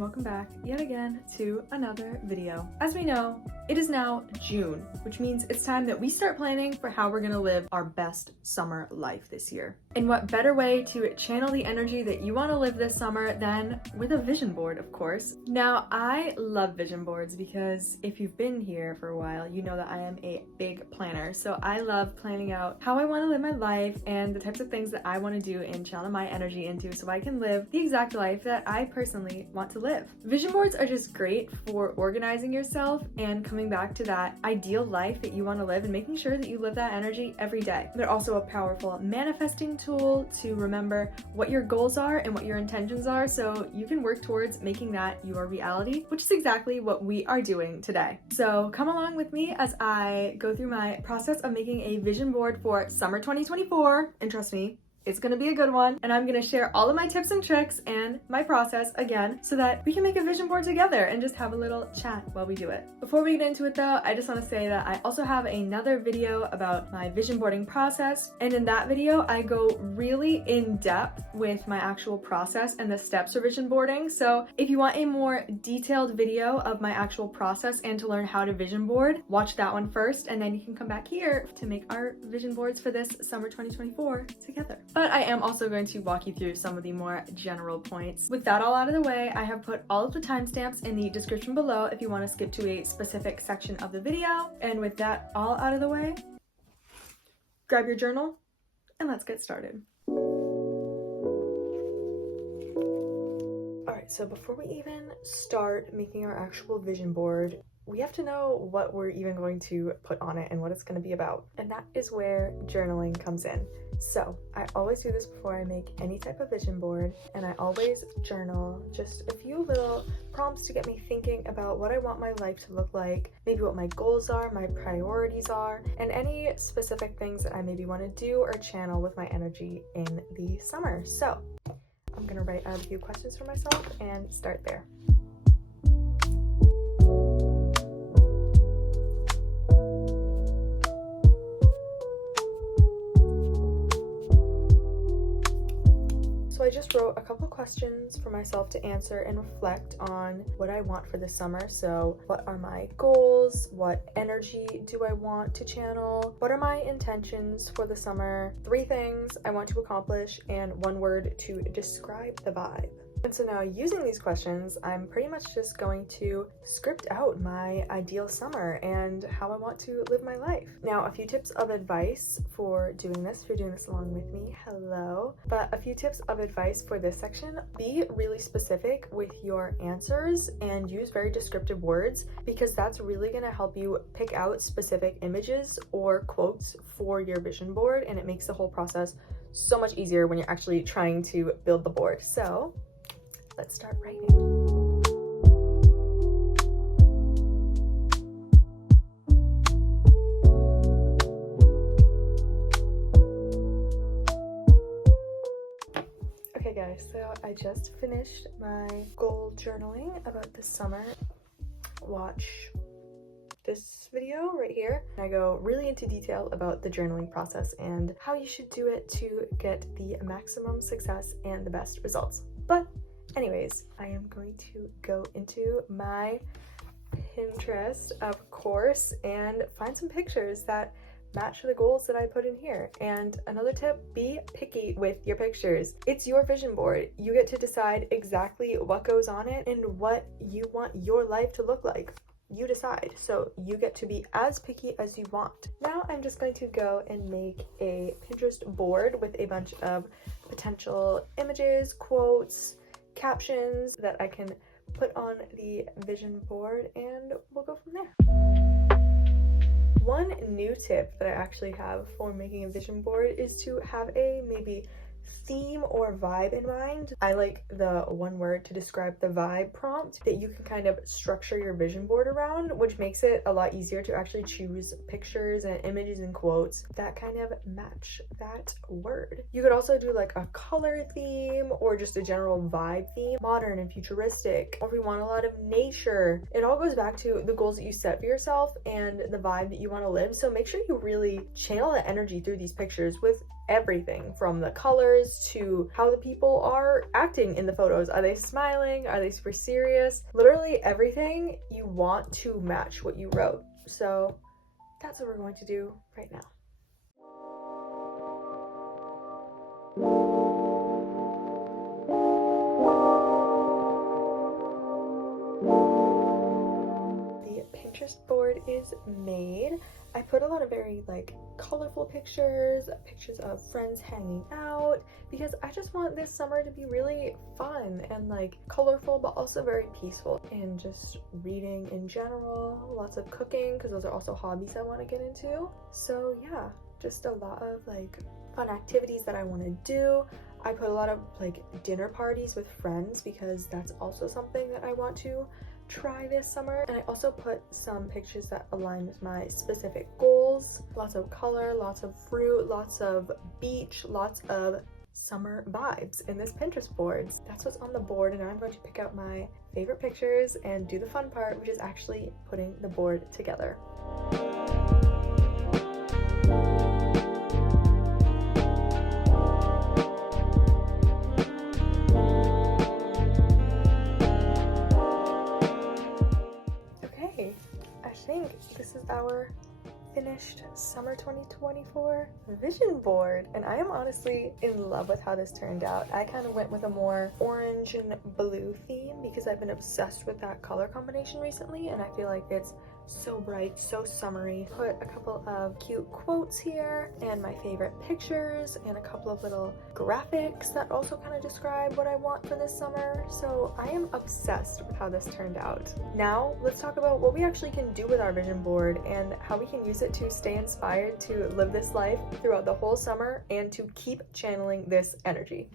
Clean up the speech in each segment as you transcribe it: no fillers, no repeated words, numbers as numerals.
and welcome back yet again to another video. As we know, it is now June, which means it's time that we start planning for how we're gonna live our best summer life this year. And what better way to channel the energy that you wanna live this summer than with a vision board, of course. Now, I love vision boards because if you've been here for a while, you know that I am a big planner. So I love planning out how I wanna live my life and the types of things that I wanna do and channel my energy into so I can live the exact life that I personally want to live. Vision boards are just great for organizing yourself and coming back to that ideal life that you want to live and making sure that you live that energy every day. They're also a powerful manifesting tool to remember what your goals are and what your intentions are so you can work towards making that your reality, which is exactly what we are doing today. So come along with me as I go through my process of making a vision board for summer 2024, and trust me, it's gonna be a good one, and I'm gonna share all of my tips and tricks and my process again so that we can make a vision board together and just have a little chat while we do it. Before we get into it though, I just wanna say that I also have another video about my vision boarding process, and in that video I go really in depth with my actual process and the steps for vision boarding. So if you want a more detailed video of my actual process and to learn how to vision board, watch that one first, and then you can come back here to make our vision boards for this summer 2024 together. But I am also going to walk you through some of the more general points. With that all out of the way, I have put all of the timestamps in the description below if you want to skip to a specific section of the video. And with that all out of the way, grab your journal and let's get started. Alright, so before we even start making our actual vision board, we have to know what we're even going to put on it and what it's going to be about. And that is where journaling comes in. So I always do this before I make any type of vision board, and I always journal just a few little prompts to get me thinking about what I want my life to look like, maybe what my goals are, my priorities are, and any specific things that I maybe want to do or channel with my energy in the summer. So I'm going to write out a few questions for myself and start there. So I just wrote a couple questions for myself to answer and reflect on what I want for this summer. So what are my goals? What energy do I want to channel? What are my intentions for the summer? 3 things I want to accomplish and 1 word to describe the vibe. And so now using these questions, I'm pretty much just going to script out my ideal summer and how I want to live my life. Now, a few tips of advice for doing this, if you're doing this along with me, hello. But a few tips of advice for this section: be really specific with your answers and use very descriptive words, because that's really gonna help you pick out specific images or quotes for your vision board, and it makes the whole process so much easier when you're actually trying to build the board. So let's start writing. Okay guys, so I just finished my goal journaling about this summer. Watch this video right here. I go really into detail about the journaling process and how you should do it to get the maximum success and the best results. But anyways, I am going to go into my Pinterest, of course, and find some pictures that match the goals that I put in here. And another tip, be picky with your pictures. It's your vision board. You get to decide exactly what goes on it and what you want your life to look like. You decide, so you get to be as picky as you want. Now I'm just going to go and make a Pinterest board with a bunch of potential images, quotes, captions that I can put on the vision board, and we'll go from there. One new tip that I actually have for making a vision board is to have a maybe theme or vibe in mind. I like the 1 word to describe the vibe prompt that you can kind of structure your vision board around, which makes it a lot easier to actually choose pictures and images and quotes that kind of match that word. You could also do like a color theme or just a general vibe theme, modern and futuristic, or if you want a lot of nature. It all goes back to the goals that you set for yourself and the vibe that you want to live. So make sure you really channel that energy through these pictures with everything from the colors to how the people are acting in the photos. Are they smiling? Are they super serious? Literally everything you want to match what you wrote. So that's what we're going to do right now. The Pinterest board is made. I put a lot of very like colorful pictures of friends hanging out, because I just want this summer to be really fun and like colorful, but also very peaceful, and just reading in general, lots of cooking, because those are also hobbies I want to get into. So yeah, just a lot of like fun activities that I want to do. I put a lot of like dinner parties with friends, because that's also something that I want to try this summer. And I also put some pictures that align with my specific goals. Lots of color, lots of fruit, lots of beach, lots of summer vibes in this Pinterest board. That's what's on the board, and I'm going to pick out my favorite pictures and do the fun part, which is actually putting the board together. I think this is our finished summer 2024 vision board, and I am honestly in love with how this turned out. I kind of went with a more orange and blue theme because I've been obsessed with that color combination recently, and I feel like it's so bright, so summery. Put a couple of cute quotes here and my favorite pictures and a couple of little graphics that also kind of describe what I want for this summer. So I am obsessed with how this turned out. Now let's talk about what we actually can do with our vision board and how we can use it to stay inspired to live this life throughout the whole summer and to keep channeling this energy.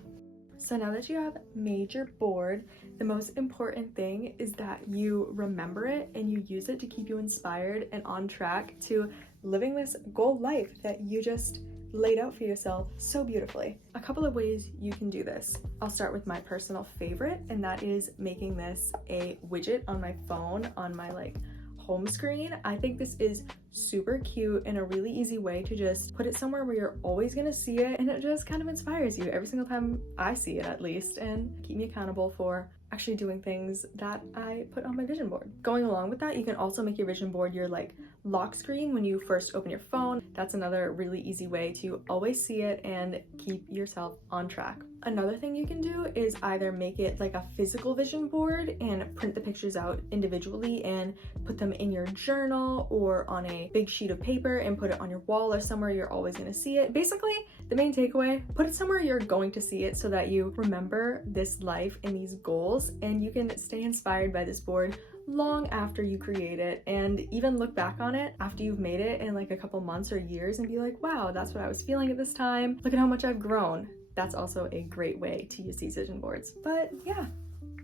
So now that you have made your board, the most important thing is that you remember it and you use it to keep you inspired and on track to living this goal life that you just laid out for yourself so beautifully. A couple of ways you can do this. I'll start with my personal favorite, and that is making this a widget on my phone, on my like home screen. I think this is super cute and a really easy way to just put it somewhere where you're always gonna see it, and it just kind of inspires you every single time I see it, at least, and keep me accountable for actually doing things that I put on my vision board. Going along with that, you can also make your vision board your like lock screen when you first open your phone. That's another really easy way to always see it and keep yourself on track. Another thing you can do is either make it like a physical vision board and print the pictures out individually and put them in your journal or on a big sheet of paper and put it on your wall or somewhere you're always going to see it. Basically, the main takeaway, put it somewhere you're going to see it so that you remember this life and these goals, and you can stay inspired by this board long after you create it, and even look back on it after you've made it in like a couple months or years and be like, wow, that's what I was feeling at this time. Look at how much I've grown. That's also a great way to use these vision boards. But yeah,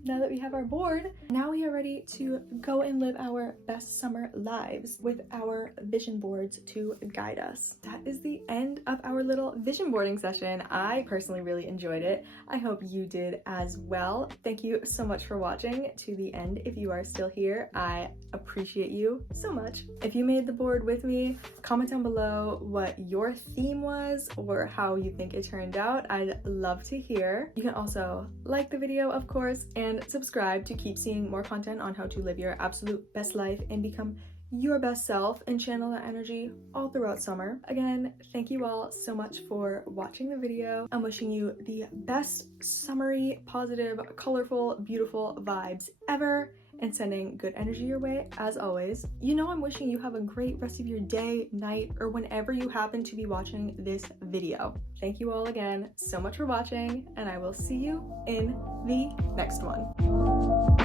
now that we have our board, now we are ready to go and live our best summer lives with our vision boards to guide us. That is the end of our little vision boarding session. I personally really enjoyed it. I hope you did as well. Thank you so much for watching to the end. If you are still here, I appreciate you so much. If you made the board with me, comment down below what your theme was or how you think it turned out. I'd love to hear. You can also like the video, of course, and subscribe to keep seeing more content on how to live your absolute best life and become your best self and channel that energy all throughout summer. Again, thank you all so much for watching the video. I'm wishing you the best summery, positive, colorful, beautiful vibes ever, and sending good energy your way as always. You know, I'm wishing you have a great rest of your day, night, or whenever you happen to be watching this video. Thank you all again so much for watching, and I will see you in the next one.